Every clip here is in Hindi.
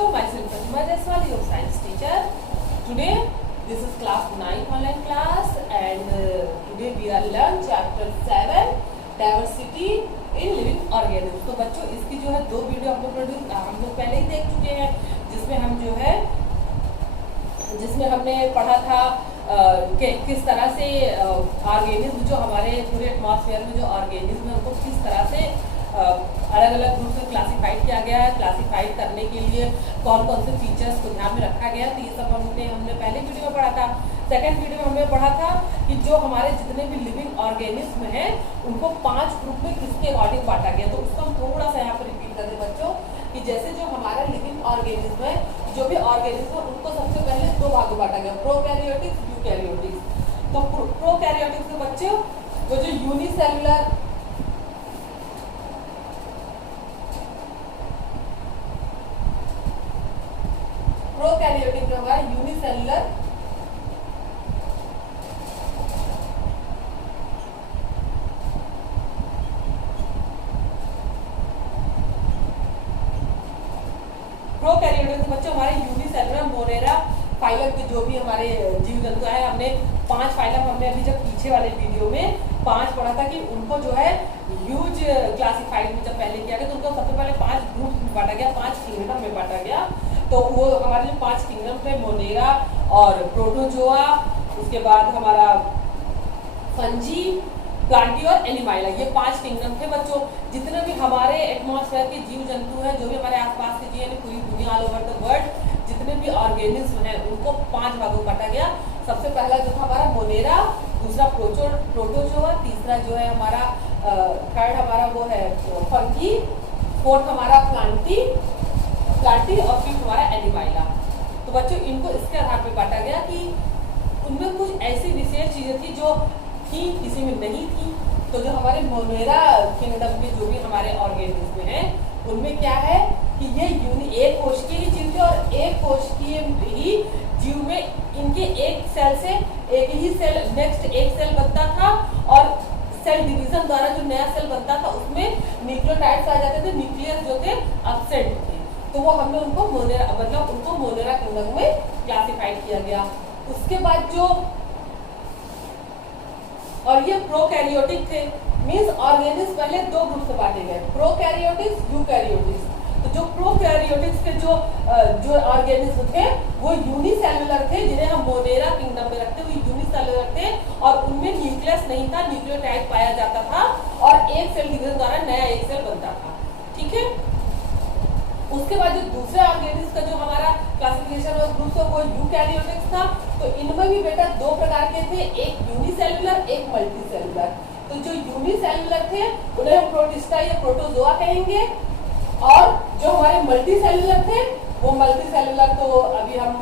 बच्चों, myself Pratima Jaiswal, your science teacher. Today, this is class 9 online class, and today we are learn chapter 7, diversity in living organisms. तो बच्चों, इसकी जो है 2 वीडियो हम लोग पहले ही देख चुके हैं, जिसमें हमने पढ़ा था कि किस तरह से ऑर्गेनिज्म जो हमारे पूरे एटमॉस्फेयर में जो ऑर्गेनिज्म है उनको किस तरह से अलग अलग ग्रुप में क्लासिफाइड किया गया है। क्लासिफाइड करने के लिए कौन कौन से फीचर्स को ध्यान में रखा गया, तो ये सब हमने पहले वीडियो में पढ़ा था। सेकंड वीडियो में हमने पढ़ा था कि जो हमारे जितने भी लिविंग ऑर्गेनिज्म हैं उनको 5 ग्रुप में किसके अकॉर्डिंग बांटा गया। तो उसको हम थोड़ा सा यहाँ पर रिपीट कर दें बच्चों कि जैसे जो हमारा लिविंग ऑर्गेनिज्म है, जो भी ऑर्गेनिज्म है उनको सबसे पहले 2 भागों में बांटा गया, प्रोकैरियोटिक्स, यूकैरियोटिक्स। तो प्रोकैरियोटिक्स के बच्चों वो जो यूनिसेलुलर प्रोकैरियोटिक जो होगा यूनिसेलुलर प्रोकैरियोटिक बच्चों हमारे यूनिसेलुलर मोनेरा फाइलम के जो भी हमारे जीव जंतु है, हमने 5 फाइलम हमने अभी जब पीछे वाले वीडियो में 5 पढ़ा था कि उनको जो है ह्यूज क्लासिफाइड में जब पहले किया गया तो उनको सबसे पहले 5 ग्रुप में बांटा गया, 5 किंगडम में बांटा गया। तो वो हमारे जो 5 किंगडम थे मोनेरा और प्रोटोजोआ, उसके बाद हमारा फंजी, प्लांटी और एनिमाइला, ये 5 किंगडम थे बच्चों। जितने भी हमारे एटमॉस्फेयर के जीव जंतु हैं, जो भी हमारे आसपास के जीव, पूरी दुनिया ऑल ओवर द वर्ल्ड जितने भी ऑर्गेनिज्म हैं उनको 5 भागों में बांटा गया। सबसे पहला जो था हमारा मोनेरा, दूसरा प्रोटोजोआ, तीसरा जो है हमारा थर्ड हमारा वो है फंगी, फोर्थ हमारा प्लांटी और फिफ्थ हमारा एनिमाइला। तो बच्चों इनको इसके आधार पर बांटा गया कि उनमें कुछ ऐसी विशेष चीजें थी जो थी, किसी में नहीं थी। तो जो हमारे मोनेरा किंगडम के जो भी हमारे ऑर्गेनिज्म हैं उनमें क्या है कि ये एक कोशिकीय ही जीव थे और एक कोशिकीय ही जीव में इनके एक सेल से एक ही सेल नेक्स्ट एक सेल बनता था और सेल डिवीजन द्वारा जो नया सेल बनता था उसमें न्यूक्लियोटाइड्स आ जाते थे, न्यूक्लियस जो थे एब्सेंट थे। तो वो हमने उनको मोनेरा किंगडम में क्लासिफाइड किया गया। उसके बाद जो और ये प्रोकैरियोटिक थे, मींस ऑर्गेनिज्म पहले 2 ग्रुप में बांटे गए, प्रोकैरियोटिक्स, यूकैरियोटिक्स। तो जो प्रोकैरियोटिक्स के जो ऑर्गेनिज्म थे वो यूनिसेलुलर थे, जिन्हें हम मोनेरा किंगडम में रखते हुए यूनिसेलुलर थे और उनमें न्यूक्लियस नहीं था, न्यूक्लियोटाइड पाया जाता था और एक सेल डिवीजन द्वारा नया एक सेल बनता था। ठीक है। उसके बाद जो दूसरे ऑर्गेनिज्म का जो हमारा क्लासिफिकेशन और ग्रुप है वो यूकैरियोटिक्स था। तो इनमें भी बेटा 2 प्रकार के थे, एक यूनिसेलुलर, एक मल्टीसेलुलर। तो जो यूनिसेलुलर थे उन्हें हम प्रोटिस्टा या प्रोटोजोआ कहेंगे और जो हमारे मल्टीसेलुलर थे वो मल्टीसेलुलर तो अभी हम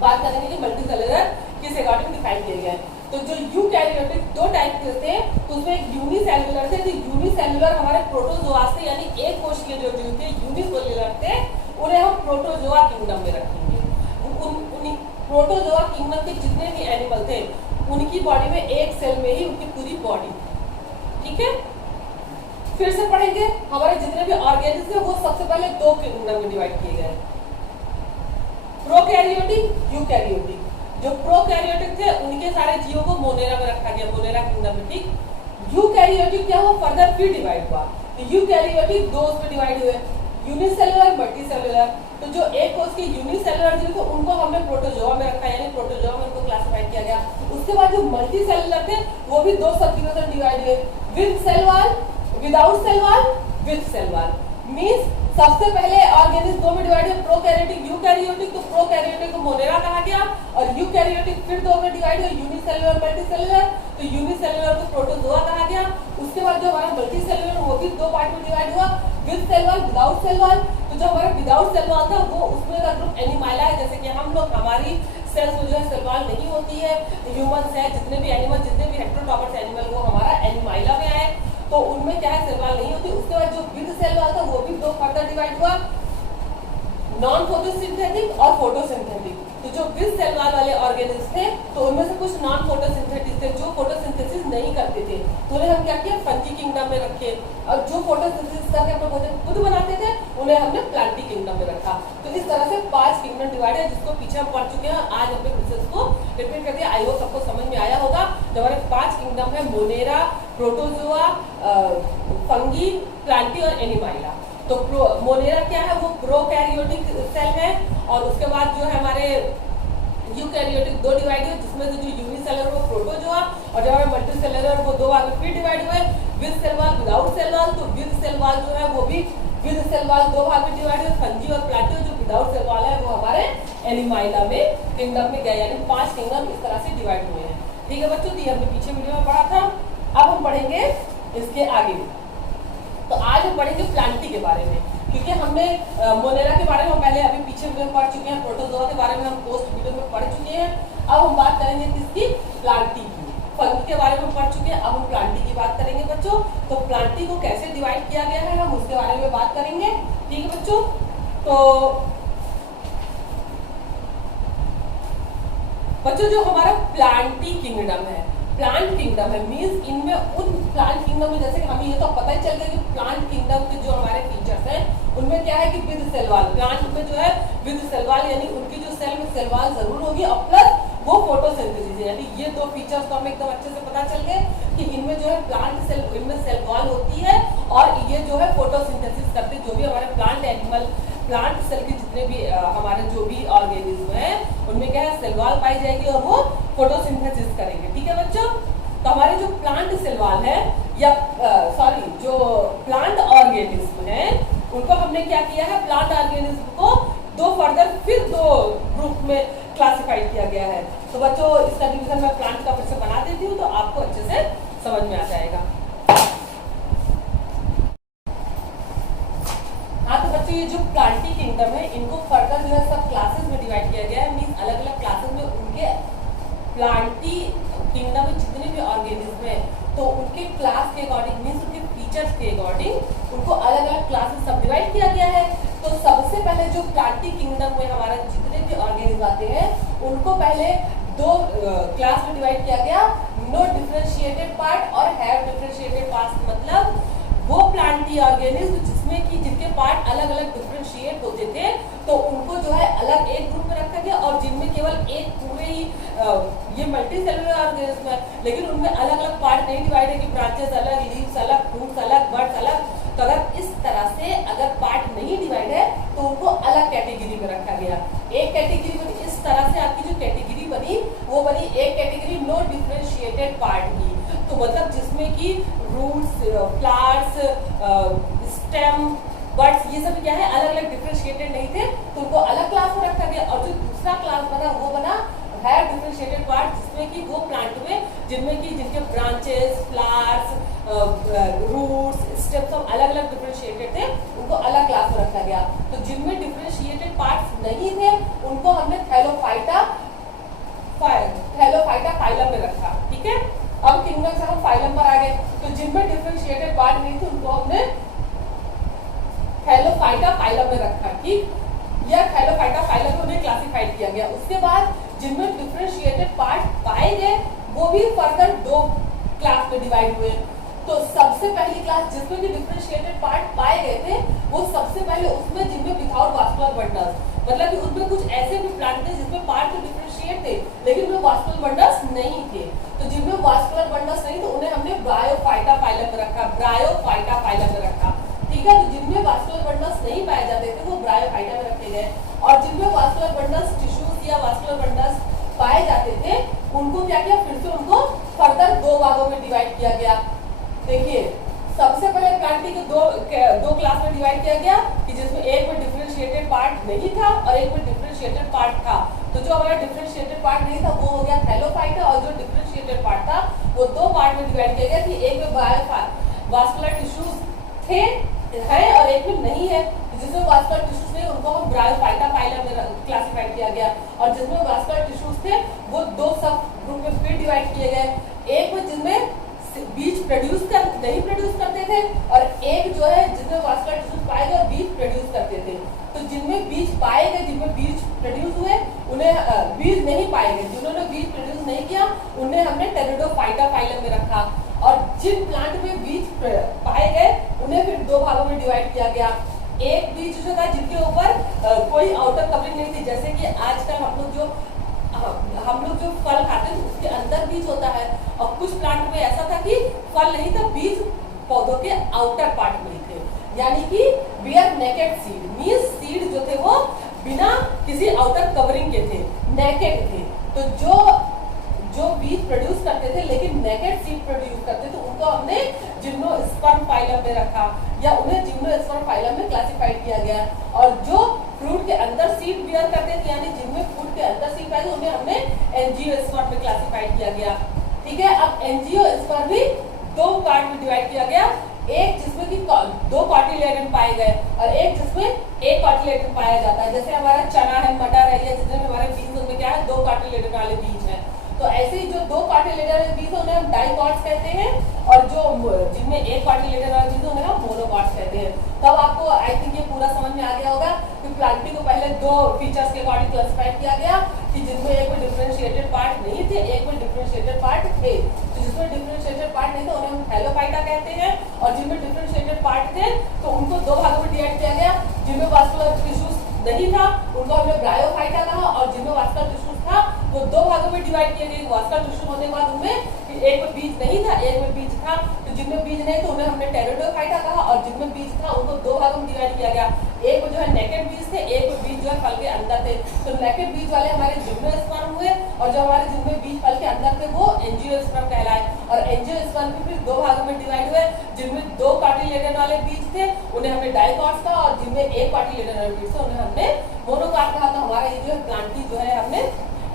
बात करेंगे कि मल्टीसेलुलर किस अकॉर्डिंग डिफाइन किए गए। तो जो यूकैरियोटिक 2 टाइप के थे, उसमें एक यूनिसेलुलर थे। तो यूनिसेलुलर हमारे प्रोटोजोआ से यानी एक कोशिकीय जो जीव थे यूनिसेलुलर थे, उन्हें हम प्रोटोजोआ किंगडम में रखेंगे। प्रोटोजोआ किंगडम के जितने भी एनिमल थे उनकी बॉडी में एक सेल में ही उनकी पूरी बॉडी। ठीक है। फिर से पढ़ेंगे, हमारे जितने भी ऑर्गेनिज्म थे वो सबसे पहले 2 किंगडम में डिवाइड किए गए, प्रोकैरियोटिक, यूकैरियोटिक। जो प्रोकैरियोटिक थे उनके सारे जीवों को मोनेरा में रखा गया, मोनेरा किंगडम में। ठीक। यूकैरियोटिक क्या हुआ, फर्दर फिर डिवाइड हुआ। तो यूकैरियोटिक 2 उसमें डिवाइड हुए, यूनिसेलुलर, मल्टीसेलुलर। तो जो एक कोश के यूनिसेलुलर जीव थे उनको हमने प्रोटोजोआ में रखा, यानी प्रोटोजोआ में उनको क्लासिफाइड किया गया। उसके बाद जो मल्टीसेलुलर थे वो भी 2 सब डिवीजन डिवाइड हुए, with cell wall, without cell wall, with cell wall. Means सबसे पहले ऑर्गेनिज्म 2 में डिवाइड हुए, प्रोकैरियोटिक, यूकैरियोटिक। तो प्रोकैरियोटिक को मोनेरा कहा गया और यूकैरियोटिक फिर 2 में डिवाइड हुए, यूनिसेलुलर, मल्टीसेलुलर। तो यूनिसेलुलर को प्रोटोजोआ कहा गया। उसके बाद जो हमारा मल्टीसेलुलर वो भी 2 पार्ट में डिवाइड हुआ, with cell wall, without cell wall. तो जो हमारा विदाउट सेल वॉल था वो उसमें का ग्रुप एनिमाइला है। जैसे कि हम लोग हमारी सेल्स में जो है सेल वॉल नहीं होती है, ह्यूमंस है, जितने भी एनिमल, जितने भी हेटेरोटॉपस एनिमल वो हमारा एनिमाइला में आए, तो उनमें क्या है सेल वॉल नहीं होती। उसके बाद जो विद सेल वॉल था वो भी 2 फर्दर डिवाइड हुआ, नॉन फोटोसिंथेटिक और फोटोसिंथेटिक। तो तो जो विद सेल वॉल वाले ऑर्गेनिज्म थे तो उनमें से कुछ नॉन फोटोसिंथेटिक थे जो फोटोसिंथेसिस नहीं करते थे, तो उन्हें हम क्या किया फंगी किंगडम में रखे, और जो फोटोसिंथेसिस करके अपना भोजन खुद बनाते थे उन्हें हमने प्लांटी किंगडम में रखा। तो इस तरह से 5 किंगडम डिवाइड है जिसको पीछे हम पढ़ चुके हैं, आज हमने प्रोसेस को रिपीट कर दिया। आई होप सबको समझ में आया होगा। जो हमारे 5 किंगडम है मोनेरा, प्रोटोजोआ, फंगी, प्लांटी और एनिमाइला। तो मोनेरा क्या है, वो प्रोकैरियोटिक सेल है, और उसके बाद जो है हमारे यूकैरियोटिक 2 डिवाइड हुए, जिसमें से जो यूनिसेलुलर वो प्रोटोजोआ, और जो हमारे मल्टीसेलुलर वो 2 भाग में फिर डिवाइड हुए, with cell wall without cell wall. तो विद सेल वॉल जो है वो भी विद सेल वॉल 2 भाग में डिवाइड हुए, फंगी और प्लांटी, जो विदाउट सेल वॉल है वो हमारे एनिमाइला में किंगडम में गए, यानी 5 किंगडम इस तरह से डिवाइड हुए हैं। ठीक है बच्चों, तो हमने पीछे वीडियो में पढ़ा था। अब हम पढ़ेंगे इसके आगे। तो आज हम पढ़ेंगे प्लांटी के बारे में, क्योंकि हमने मोनेरा के बारे में पहले अभी पीछे वीडियो में पढ़ चुके हैं, प्रोटोजोआ के बारे में हम पोस्ट वीडियो में पढ़ चुके हैं। अब हम बात करेंगे किसकी, प्लांटी की। फंगी के बारे में पढ़ चुके हैं, अब हम प्लांटी की बात करेंगे बच्चों। तो प्लांटी को कैसे डिवाइड किया गया है हम उसके बारे में बात करेंगे। ठीक है बच्चों, तो बच्चों जो हमारा प्लांटी किंगडम है, प्लांट किंगडम है, मींस इनमें उन प्लांट किंगडम में, जैसे कि हमें ये तो पता ही चल गया कि प्लांट किंगडम के जो हमारे फीचर्स हैं उनमें क्या है कि विद सेल वॉल, प्लांट में जो है विद सेल वॉल, यानी उनकी जो सेल में सेल वॉल जरूर होगी, और प्लस वो फोटोसिंथेसिस, यानी ये 2 फीचर्स तो हमें एकदम अच्छे से पता चल गए कि इनमें जो है प्लांट सेल, इनमें सेल वॉल होती है, और ये जो है फोटोसिंथेसिस करते, जो भी हमारे प्लांट एनिमल प्लांट सेल के जितने भी हमारे जो भी ऑर्गेनिज्म है उनमें क्या है सेल वॉल पाई जाएगी और वो फोटोसिंथेसिस करेंगे। ठीक है बच्चों, तो हमारे जो प्लांट सेल वॉल है या जो प्लांट ऑर्गेनिज्म है उनको हमने क्या किया है, प्लांट ऑर्गेनिज्म को 2 ग्रुप में क्लासिफाइड किया गया है। तो बच्चों इसका डिवीजन मैं प्लांट का फिर से बना देती हूँ तो आपको अच्छे से समझ में आ जाएगा। हाँ तो बच्चों ये जो प्लांटी किंगडम है इनको फर्दर जो है सब क्लासेस में डिवाइड किया गया है, मींस अलग अलग क्लासेस में उनके प्लांटी किंगडम में जितने भी ऑर्गेनिज्म है तो उनके क्लास के अकॉर्डिंग, मींस उनके फीचर्स के अकॉर्डिंग उनको अलग अलग क्लासेस सब डिवाइड किया गया है। तो सबसे पहले जो प्लांटी किंगडम में हमारा जितने भी ऑर्गेनिज्म आते हैं उनको पहले 2 क्लास में डिवाइड किया गया, नो डिफरेंशिएटेड पार्ट और हैव डिफरेंशिएटेड पार्ट, मतलब वो प्लांटी ऑर्गेनिज्म जिसमें कि जिनके पार्ट अलग अलग डिफरेंशिएट होते थे तो उनको जो है अलग एक ग्रुप में रखा गया, और जिनमें केवल एक पूरे ही ये मल्टी सेलुलर ऑर्गेनिज्म है लेकिन उनमें अलग अलग पार्ट नहीं डिवाइड है कि ब्रांचेस अलग, लीव्स अलग, फ्रूट्स अलग, बर्ड्स अलग। तो अगर इस तरह से अगर पार्ट नहीं डिवाइड है तो उनको अलग कैटेगरी में रखा गया। एक कैटेगरी बनी, इस तरह से आपकी जो कैटेगरी बनी वो बनी एक कैटेगरी नो डिफरेंशिएटेड पार्ट की, तो मतलब जिसमें कि रूट्स, फ्लावर्स, स्टेम, बर्ड्स ये सब क्या है अलग अलग डिफरेंशिएटेड नहीं थे तो उनको अलग क्लास में रखा गया। और जो दूसरा क्लास बना वो बना है डिफरेंशिएटेड पार्ट, जिसमें कि वो प्लांट में जिनमें कि जिनके ब्रांचेस, फ्लावर्स, रूट्स, स्टेम सब अलग अलग डिफरेंशिएटेड थे उनको अलग क्लास में रखा गया। तो जिनमें डिफरेंशिएटेड पार्ट्स नहीं थे उनको हमने थैलोफाइटा फाइलम में रखा। ठीक है, अब किंगडम से हम फाइलम पर आ गए। तो जिनमें डिफरेंशिएटेड पार्ट नहीं थे उनको हमने थैलोफाइटा फाइलम में रखा। ठीक, या थैलोफाइटा फाइलम में उन्हें क्लासिफाइड किया गया। उसके बाद जिनमें डिफरेंशिएटेड पार्ट पाए गए वो भी फर्दर 2 क्लास में डिवाइड हुए। तो सबसे पहली क्लास जिसमें भी डिफरेंशिएटेड पार्ट पाए गए थे वो सबसे पहले उसमें जिनमें विदाउट वास्कुलर बंडल्स, मतलब कि उनमें कुछ ऐसे भी प्लांट थे जिसमें पार्ट तो डिफरेंशिएट थे लेकिन उनमें वास्कुलर बंडल्स नहीं थे। तो जिनमें वास्कुलर बंडल्स नहीं तो उन्हें हमने ब्रायोफाइटा फाइलम में रखा, ब्रायोफाइटा फाइलम में रखा। ठीक है, तो जिनमें वास्कुलर बंडल्स नहीं पाए जाते थे वो ब्रायोफाइटा में रखे गए, और जिनमें वास्कुलर बंडल्स, टिश्यूज या वास्कुलर बंडल्स पाए जाते थे उनको क्या किया, फिर से उनको फर्दर 2 भागों में डिवाइड किया गया। देखिए सबसे पहले प्लांटी को दो क्लास में डिवाइड किया गया कि जिसमें एक में डिफरेंशिएटेड पार्ट नहीं था और एक में डिफरेंशिएटेड पार्ट था। तो जो हमारा डिफरेंशिएटेड पार्ट नहीं था वो हो गया थैलोफाइटा, और जो डिफरेंशिएटेड पार्ट था वो 2 पार्ट में डिवाइड किया गया कि एक में वास्कुलर टिश्यूज थे है और एक में नहीं है। जिसमें वास्कुलर टिश्यूज थे उनको हम ब्रायोफाइटा फाइलम में क्लासिफाइड किया गया, और जिसमें वास्कुलर टिश्यूज थे वो 2 सब ग्रुप में फिर डिवाइड किए गए। एक में जिनमें बीज नहीं प्रोड्यूस करते थे, और एक जो है जिसमें वास्कुलर टिश्यूज पाए गए और बीज प्रोड्यूस करते थे। तो जिनमें बीज पाए गए, जिनमें बीज प्रोड्यूस हुए उन्हें बीज नहीं पाए गए, जिन्होंने बीज प्रोड्यूस नहीं किया उन्हें हमने टेरिडोफाइटा फाइलम में रखा। और जिन प्लांट में बीज पाए गए उन्हें फिर दो भागों में डिवाइड किया गया। एक बीज जो था जिनके ऊपर कोई आउटर कवरिंग नहीं थी, जैसे कि आजकल हम लोग जो फल खाते हैं उसके अंदर बीज होता है, और कुछ प्लांट में ऐसा था कि फल नहीं था, बीज पौधों के आउटर पार्ट में थे, यानी कि bear naked seed, means seed जो थे वो बिना किसी आउटर कवरिंग के थे, नेकेड थे। तो जो बीज प्रोड्यूस करते थे लेकिन नेकेड सीड प्रोड्यूस करते थे उनको हमने जिम्नोस्पर्म फाइलम में रखा, या उन्हें जिम्नोस्पर्म फाइलम में क्लासिफाइड किया गया। और जो फ्रूट के अंदर सीड बियर करते थे, यानी जिनमें फ्रूट के अंदर सीड पाए थे, उन्हें हमने एंजियोस्पर्म में क्लासिफाइड किया गया। ठीक है, अब एंजियोस्पर्म भी दो पार्ट में डिवाइड किया गया, एक जिसमें कि दो कॉटिलेडन पाए गए और एक जिसमें एक कॉटिलेडन पाया जाता है। जैसे हमारा चना है, मटर है, या जितने हमारे बीज उनमें क्या है, दो कॉटिलेडन वाले बीज हैं। तो ऐसे ही जो दो कॉटिलेडन वाले बीज उन्हें हम डाइकॉट्स कहते हैं, और जो जिनमें एक कॉटिलेडन वाले बीज उन्हें हम मोनोकॉट्स कहते हैं। तब आपको आई थिंक ये पूरा समझ में आ गया होगा कि प्लांटिंग को पहले दो फीचर्स के अकॉर्डिंग क्लासिफाइड किया गया कि जिनमें एक में डिफरेंशिएटेड पार्ट नहीं थे, एक में डिफरेंशिएटेड पार्ट थे। तो जिसमें डिफरेंशिएटेड पार्ट नहीं थे उन्हें हम थैलोफाइटा कहते हैं, और जिनमें डिफरेंशिएटेड पार्ट थे तो उनको दो भागों में डिवाइड किया गया। जिनमें वास्कुलर टिश्यूज नहीं था उनको हमने ब्रायोफाइटा कहा, और जिनमें वास्कुलर टिश्यूज था वो दो भागों में डिवाइड किए गए। वास्कुलर टिश्यू होने के बाद उनमें एक में बीज नहीं था, एक में बीज था। तो जिनमें बीज नहीं तो उन्हें हमने टेरिडोफाइटा कहा, और जिनमें बीज था उनको दो भागों में डिवाइड किया गया। एक में जो है नेकेड बीज थे, एक में बीज जो है फल के अंदर थे। तो नेकेड बीज वाले हमारे जिम्नोस्पर्म हुए, और जो हमारे जिनमें बीज फल के अंदर थे वो एंजियोस्पर्म कहलाए। और एंजियोस्पर्म भी फिर दो भागों में डिवाइड हुए, जिनमें दो कॉटिलेडन वाले बीज थे उन्हें हमने डाइकॉट्स कहा, और जिनमें एक कॉटिलेडन वाले बीज थे उन्हें हमने मोनोकॉट कहा। तो हमारा ये जो है प्लांटिंग जो है हमने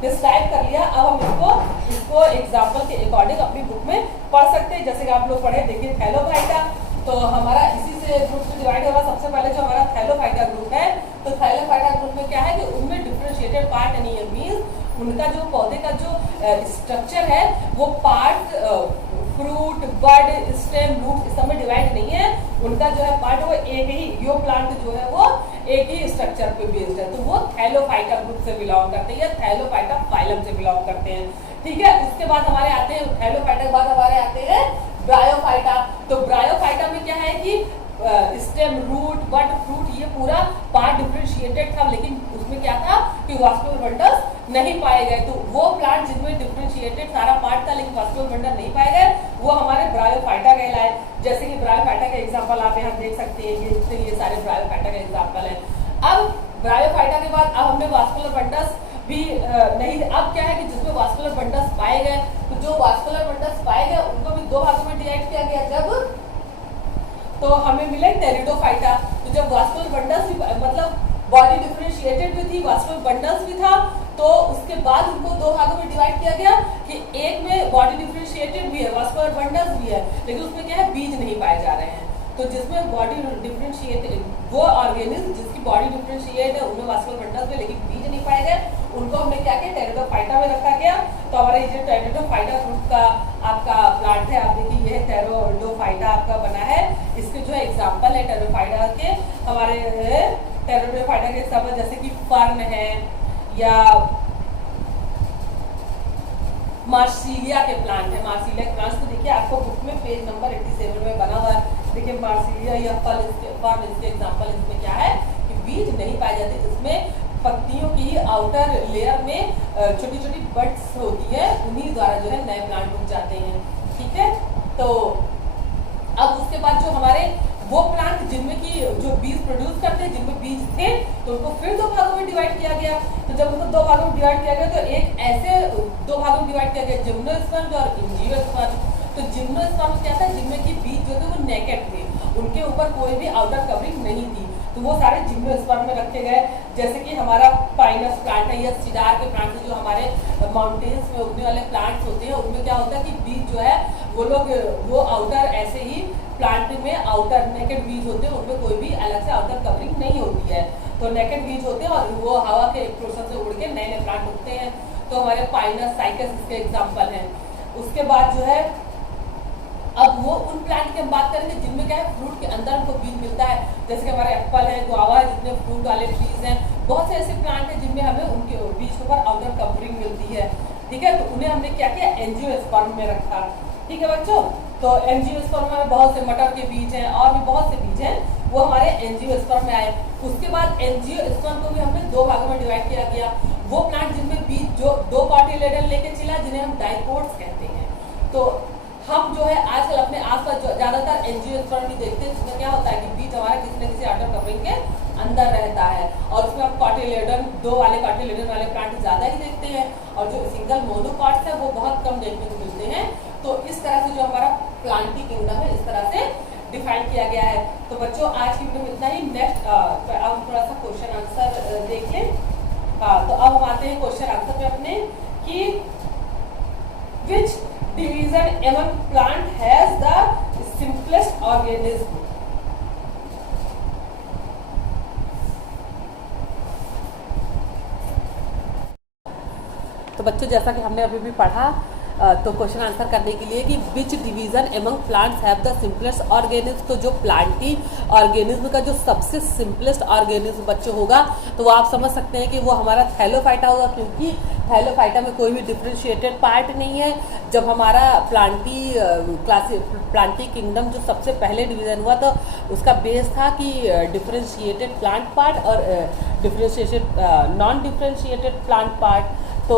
डिस्क्राइब कर लिया। अब हम इसको एग्जाम्पल के अकॉर्डिंग अपनी बुक में पढ़ सकते हैं। जैसे कि आप लोग पढ़े, देखिए थैलोफाइटा, तो हमारा इसी से ग्रुप में डिवाइड होगा। सबसे पहले जो हमारा थैलोफाइटा ग्रुप है, तो थैलोफाइटा ग्रुप में क्या है कि उनमें डिफरेंशिएटेड पार्ट नहीं है, मींस उनका जो पौधे का जो स्ट्रक्चर है वो पार्ट फ्रूट, बड, स्टेम, रूट इस सब में डिवाइड नहीं है। उनका जो है पार्ट वो एक ही, यो प्लांट जो है वो एक ही स्ट्रक्चर पे बेस्ड है, तो वो थैलोफाइटा ग्रुप से बिलोंग करते हैं या थैलोफाइटा फाइलम से बिलोंग करते हैं। ठीक है, उसके बाद हमारे आते हैं थैलोफाइटा के बाद हमारे आते हैं ब्रायोफाइटा। तो ब्रायोफाइटा में क्या है कि स्टेम, रूट, बड, फ्रूट ये पूरा पार्ट डिफरेंशिएटेड था, लेकिन उसमें क्या था कि वास्कुलर बंडल्स नहीं पाए गए। तो वो प्लांट जिनमें डिफरेंशिएटेड सारा पार्ट था लेकिन वास्कुलर बंडल नहीं पाए गए वो हमारे ब्रायोफाइटा कहलाए। जैसे कि ब्रायोफाइटा के एग्जांपल आप यहाँ देख सकते हैं, ये सारे ब्रायोफाइटा के एग्जांपल हैं। अब ब्रायोफाइटा के बाद अब हमने वास्कुलर बंडल्स भी नहीं, अब क्या है कि जिसमें वास्कुलर बंडल्स पाए गए, तो जो वास्कुलर बंडल्स पाए गए उनको भी दो भागों में डिवाइड किया गया। जब तो हमें मिले टेरिडोफाइटा, तो जब वास्कुलर बंडल्स भी मतलब बॉडी डिफरेंशिएटेड भी थी, वास्कुलर बंडल्स भी था, तो उसके बाद उनको दो भागों में डिवाइड किया गया कि एक में बॉडी डिफरेंशिएटेड भी है, वास्कुलर बंडल्स भी है, लेकिन उसमें क्या है बीज नहीं पाए जा रहे हैं। तो जिसमें बॉडी डिफरेंशिएटेड, वो ऑर्गेनिज्म जिसकी बॉडी डिफरेंशिएट है उनमें वास्कुलर बंडल्स में लेकिन बीज नहीं पाए गए, उनको हमने क्या किया टेरिडोफाइटा में रखा गया। तो हमारा ये जो टेरिडोफाइटा ग्रुप का आपका प्लांट है, आप देखिए ये टेरिडोफाइटा आपका बना है। इसके जो एग्जांपल है टेरिडोफाइटा के, हमारे टेरिडोफाइटा के सब जैसे कि फर्न है या मार्सिलिया के प्लांट है। मार्सिलिया के प्लांट्स तो देखिए आपको बुक में पेज नंबर 87 में बना हुआ है। देखिए मार्सिलिया या फर्न इसके एग्जांपल, इसमें क्या है कि बीज नहीं पाए जाते, इसमें पत्तियों की आउटर लेयर में छोटी छोटी बड्स होती है, उन्हीं द्वारा जो है नए प्लांट उग जाते हैं। ठीक है, तो अब उसके बाद जो हमारे वो प्लांट जिनमें की जो बीज प्रोड्यूस करते हैं, जिनमें बीज थे, तो उनको फिर दो भागों में डिवाइड किया गया। तो जब उनको दो भागों में डिवाइड किया गया तो एक ऐसे दो भागों में डिवाइड किया गया, जिम्नोस्पर्म और एंजियोस्पर्म। तो जिम्नोस्पर्म क्या था, जिनमें की बीज जो थे वो नेकेड थे, उनके ऊपर कोई भी आउटर कवरिंग नहीं थी, तो वो सारे जिम्नोस्पर्म में रखे गए। जैसे कि हमारा पाइनस प्लांट है या सिडार के प्लांट है, जो हमारे माउंटेन्स में उगने वाले प्लांट्स होते हैं, उनमें क्या होता है कि बीज जो है वो आउटर ऐसे ही प्लांट में आउटर नेकेड बीज होते हैं, उनमें कोई भी अलग से आउटर कवरिंग नहीं होती है, तो नेकेड बीज होते हैं और वो हवा के प्रोसेस से उड़ के नए नए प्लांट उगते हैं। तो हमारे पाइनस, साइकस इसके एग्जाम्पल हैं। उसके बाद जो है अब वो उन प्लांट की हम बात करेंगे जिनमें क्या है फ्रूट के अंदर उनको बीज मिलता है, जैसे कि हमारे एप्पल है, गुआवा है, जितने फ्रूट वाले ट्रीज हैं बहुत से ऐसे प्लांट हैं जिनमें हमें उनके बीज के ऊपर आउटर कवरिंग मिलती है, ठीक है, तो उन्हें हमने क्या किया, एंजियोस्पर्म में रखा, ठीक है बच्चों। तो एंजियोस्पर्म में बहुत से मटर के बीज हैं और भी बहुत से बीज हैं, वो हमारे एंजियोस्पर्म में आए। उसके बाद एंजियोस्पर्म को भी हमने दो भागों में डिवाइड किया गया। वो प्लांट जिनमें बीज जो दो कॉटिलेडन लेके चला, जिन्हें हम डाइकोट्स कहते हैं। तो हम जो है आजकल अपने आसपास ज्यादातर एंजियोस्पर्म भी देखते हैं, जिसमें क्या होता है कि बीज हमारा किसी न किसी आउटर कवरिंग के अंदर रहता है, और उसमें हम कॉटिलेडन दो वाले कॉटिलेडन वाले प्लांट ज्यादा ही देखते हैं, और जो सिंगल मोनोकॉट्स है वो बहुत कम देखने को मिलते हैं। तो इस तरह से जो हमारा प्लांटी किंगडम है इस तरह से डिफाइन किया गया है। तो बच्चों आज की वीडियो में इतना ही। नेक्स्ट अब थोड़ा सा क्वेश्चन आंसर देख लें। तो अब हम आते हैं क्वेश्चन आंसर पे अपने कि which division among plant has the simplest organism. तो बच्चों जैसा कि हमने अभी भी पढ़ा, तो क्वेश्चन आंसर करने के लिए कि which division among plants have the simplest organism, तो जो प्लांटी ऑर्गेनिज्म का जो सबसे सिंपलेस्ट ऑर्गेनिज्म बच्चों होगा, तो वो आप समझ सकते हैं कि वो हमारा थैलोफाइटा होगा, क्योंकि थैलोफाइटा में कोई भी डिफरेंशिएटेड पार्ट नहीं है। जब हमारा प्लांटी किंगडम जो सबसे पहले डिवीजन हुआ, तो उसका बेस था कि डिफरेंशिएटेड प्लांट पार्ट और differentiated non differentiated plant part. तो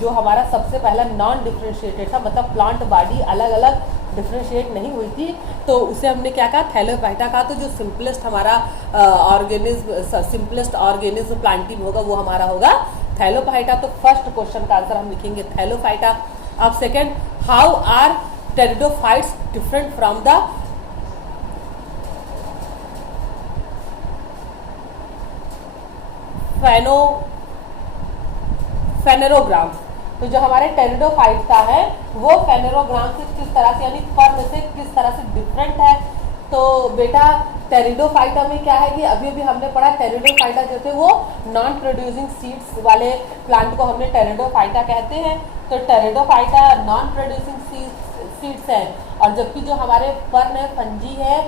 जो हमारा सबसे पहला नॉन डिफरेंशिएटेड था, मतलब प्लांट बॉडी अलग अलग डिफरेंशिएट नहीं हुई थी, तो उसे हमने क्या कहा, थैलोफाइटा कहा। तो जो सिंपलेस्ट हमारा सिंपलेस्ट ऑर्गेनिज्म प्लांटिंग होगा वो हमारा होगा थैलोफाइटा। तो फर्स्ट क्वेश्चन का आंसर हम लिखेंगे थैलोफाइटा। अब second, how are pteridophytes different from the phanerogram. तो जो हमारे टेरिडोफाइट का है वो फेनेरोग्राम से किस तरह से, यानी फर्न से किस तरह से डिफरेंट है। तो बेटा टेरिडोफाइटा में क्या है कि अभी अभी हमने पढ़ा, टेरिडोफाइटा जो थे वो नॉन प्रोड्यूसिंग सीड्स वाले प्लांट को हमने टेरिडोफाइटा कहते हैं। तो टेरिडोफाइटा नॉन प्रोड्यूसिंग सीड्स है, और जबकि जो हमारे फर्न है, फंजी है,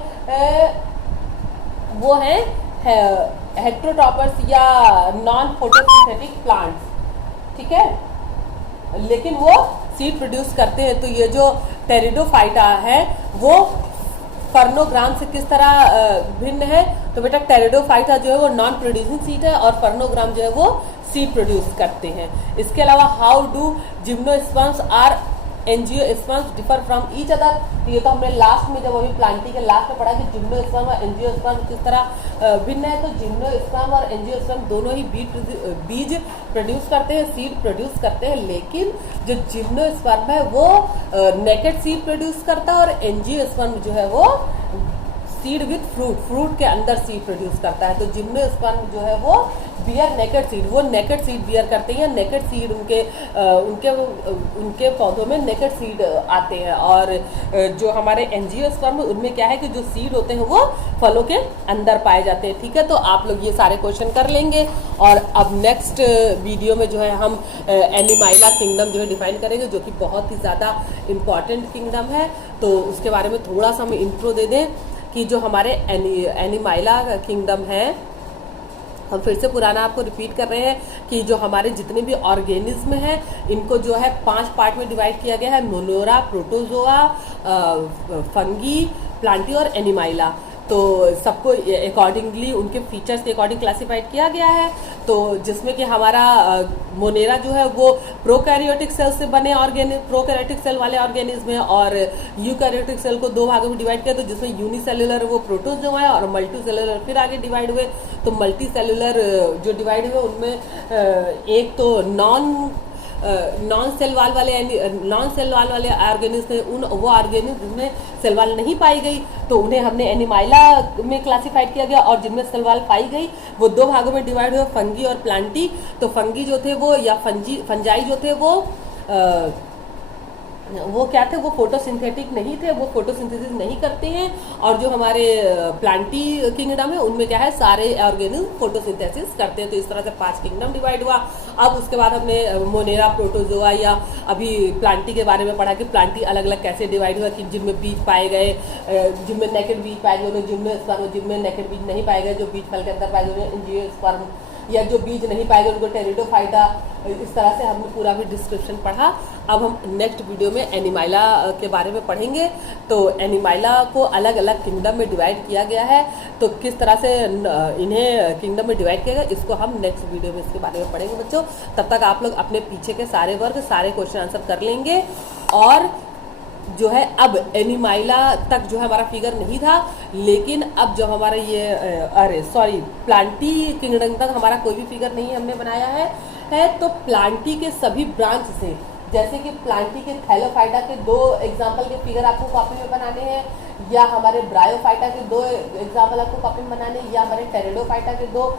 वो है हेट्रोटॉपर्स या नॉन फोटोसिंथेटिक प्लांट्स, ठीक है, लेकिन वो सीड प्रोड्यूस करते हैं। तो ये जो टेरिडोफाइटा है वो फर्नोग्राम से किस तरह भिन्न है, तो बेटा टेरिडोफाइटा जो है वो नॉन प्रोड्यूसिंग सीड है, और फर्नोग्राम जो है वो सीड प्रोड्यूस करते हैं। इसके अलावा how do gymnosperms are angiosperms differ from each other. तो ये तो हमने लास्ट में, जब अभी प्लांटी के लास्ट में पढ़ा कि जिम्नोस्पर्म और एंजियोस्पर्म किस तरह भिन्न है। तो जिम्नोस्पर्म और एंजियोस्पर्म दोनों ही बीज प्रोड्यूस करते हैं, सीड प्रोड्यूस करते हैं, लेकिन जो जिम्नोस्पर्म है वो नेकेड सीड प्रोड्यूस करता है, और एंजियोस्पर्म जो है वो सीड विथ फ्रूट के अंदर सीड प्रोड्यूस करता है। तो जिम्नोस्पर्म जो है वो बियर नेकेड सीड, वो नेकेड सीड बियर करते हैं, नेकेड सीड उनके पौधों में नेकेड सीड आते हैं। और जो हमारे एंजियोस्पर्म उनमें क्या है कि जो सीड होते हैं वो फलों के अंदर पाए जाते हैं, ठीक है। तो आप लोग ये सारे क्वेश्चन कर लेंगे, और अब नेक्स्ट वीडियो में जो है हम एनिमाइला किंगडम जो है डिफाइन करेंगे, जो कि बहुत ही ज़्यादा इम्पॉर्टेंट किंगडम है। तो उसके बारे में थोड़ा सा हम इंट्रो दे दें कि जो हमारे एनिमाइला किंगडम है, हम फिर से पुराना आपको रिपीट कर रहे हैं कि जो हमारे जितने भी ऑर्गेनिज्म हैं इनको जो है 5 पार्ट में डिवाइड किया गया है, मोनोरा, प्रोटोजोआ, फंगी, प्लांटी और एनिमाइला। तो सबको अकॉर्डिंगली उनके फीचर्स के अकॉर्डिंग क्लासिफाइड किया गया है। तो जिसमें कि हमारा मोनेरा जो है वो प्रोकैरियोटिक सेल से बने प्रोकैरियोटिक सेल वाले ऑर्गेनिज्म है, और यूकैरियोटिक सेल को 2 भागों में डिवाइड किया, तो जिसमें यूनिसेलुलर वो प्रोटोजोआ है, और मल्टीसेलुलर फिर आगे डिवाइड हुए। तो मल्टीसेलुलर जो डिवाइड हुए उनमें एक तो नॉन सेल वाल वाले ऑर्गेनिज्म थे, वो ऑर्गेनिज्म में सेल वाल नहीं पाई गई, तो उन्हें हमने एनिमाइला में क्लासिफाइड किया गया। और जिनमें सेल वाल पाई गई वो 2 भागों में डिवाइड हुए, फंगी और प्लांटी। तो फंगी जो थे वो, या फंजाई जो थे वो क्या थे, वो फोटोसिंथेटिक नहीं थे, वो फोटोसिंथेसिस नहीं करते हैं। और जो हमारे प्लांटी किंगडम है उनमें क्या है, सारे ऑर्गेनिज्म फोटोसिंथेसिस करते हैं। तो इस तरह से 5 किंगडम डिवाइड हुआ। अब उसके बाद हमने मोनेरा, प्रोटोजोआ या अभी प्लांटी के बारे में पढ़ा कि प्लांटी अलग अलग कैसे डिवाइड हुआ, कि जिनमें बीज पाए गए, जिनमें नेकेड बीज पाए गए, जिनमें नेकेड बीज नहीं पाए गए, जो बीज फल के अंदर पाए गए एंजियोस्पर्म या जो बीज नहीं पाएंगे उनको टेरिडोफाइटा, इस तरह से हमने पूरा भी डिस्क्रिप्शन पढ़ा। अब हम नेक्स्ट वीडियो में एनिमाइला के बारे में पढ़ेंगे। तो एनिमाइला को अलग अलग किंगडम में डिवाइड किया गया है, तो किस तरह से इन्हें किंगडम में डिवाइड किया गया इसको हम नेक्स्ट वीडियो में इसके बारे में पढ़ेंगे बच्चों। तब तक आप लोग अपने पीछे के सारे वर्ग सारे क्वेश्चन आंसर कर लेंगे। और जो है अब एनिमाइला तक जो है हमारा फिगर नहीं था, लेकिन अब जो हमारा ये प्लांटी किंगडम तक हमारा कोई भी फिगर नहीं हमने बनाया है। तो प्लांटी के सभी ब्रांच से, जैसे कि प्लांटी के थैलोफाइटा के 2 एग्जाम्पल के फिगर आपको कॉपी में बनाने हैं, या हमारे ब्रायोफाइटा के 2 एग्जाम्पल आपको कॉपी में बनाने हैं, या हमारे टेरिडोफाइटा के 2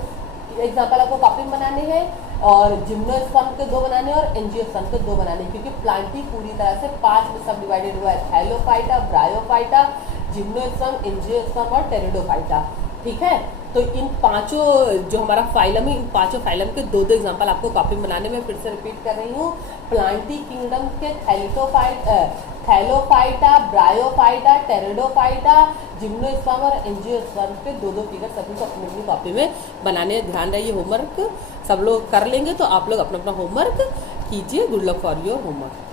एग्जाम्पल आपको कॉपी में बनाने हैं, और जिम्नोस्पर्म के 2 बनाने और एंजियोस्पर्म के 2 बनाने, क्योंकि प्लांटी पूरी तरह से 5 में सब डिवाइडेड हुआ है, थैलोफाइटा, ब्रायोफाइटा, जिम्नोस्पर्म, एंजियोस्पर्म और टेरिडोफाइटा। ठीक है, तो इन पांचों जो हमारा फाइलम है, इन पांचों फाइलम के 2 एग्जाम्पल आपको कॉपी में बनाने में फिर से रिपीट कर रही हूँ। प्लांटी किंगडम के थैलोफाइटा, ब्रायोफाइटा, टेरिडोफाइटा, जिम्नोस्पर्म और एंजियोस्पर्म के 2 फिगर सभी को अपनी अपनी कॉपी में बनाने। ध्यान रहिए, होमवर्क सब लोग कर लेंगे, तो आप लोग अपना अपना होमवर्क कीजिए। Good luck for your homework.